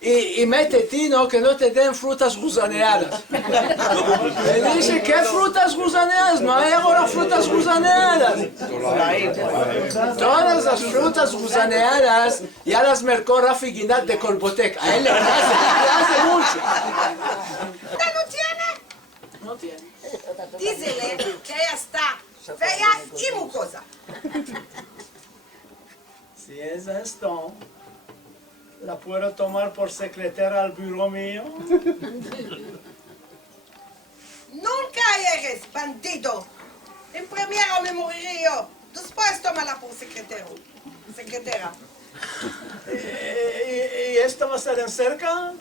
y métete, ¿no? Que no te den frutas gusaneadas. Me dice, ¿qué frutas gusaneadas? No hay ahora frutas gusaneadas. Todas las frutas gusaneadas ya las mercó Rafi Guinat de Colbotec. A él le hace mucho. ¿No tiene? No tiene. Dísele que ella está fea y mucosa. Si es esto, ¿la puedo tomar por secretaria al buró mío? Nunca eres bandido. En primero me moriré yo. Después tómala por secretaria. ¿Y esto va a ser en cerca?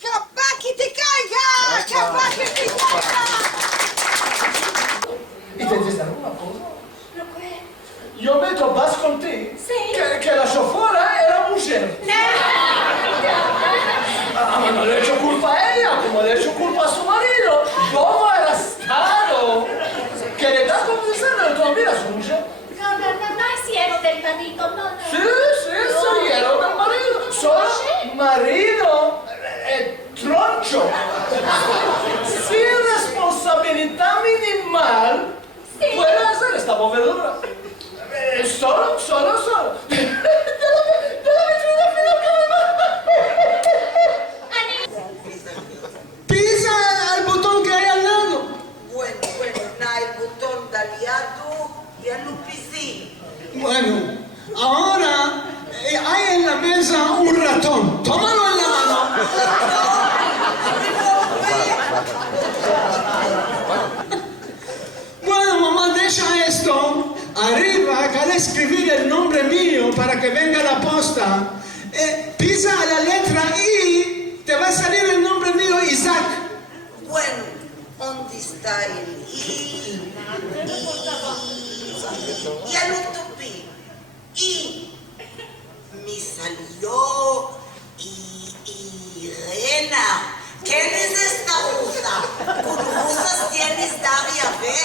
¡Capaz que te caiga! ¡Capaz que te caiga! ¿Y te dices alguna cosa? Yo me topas contigo que la chofora era mujer. No le he hecho culpa a ella, como le he hecho culpa a su marido. ¿Cómo era estado? Que le da como diciendo, mira, su mujer. No es cierto del marido, no. Sí, era del marido. Solo marido, troncho. Sin responsabilidad minimal, puede hacer esta movedura. Solo. Pisa al botón que hay al lado. Bueno, na el botón de aliado y a Lupisi. Bueno, ahora hay en la mesa un ratón. Tómalo en la mano. Bueno, mamá, deja esto. Arriba, acá de escribir el nombre mío para que venga la posta. Pisa a la letra I, te va a salir el nombre mío, Isaac. Bueno, ¿dónde está el I? Y a Lutupi. Y me salió Irena. ¿Quién es esta rusa? ¿Con rusas tienes Daria, ve?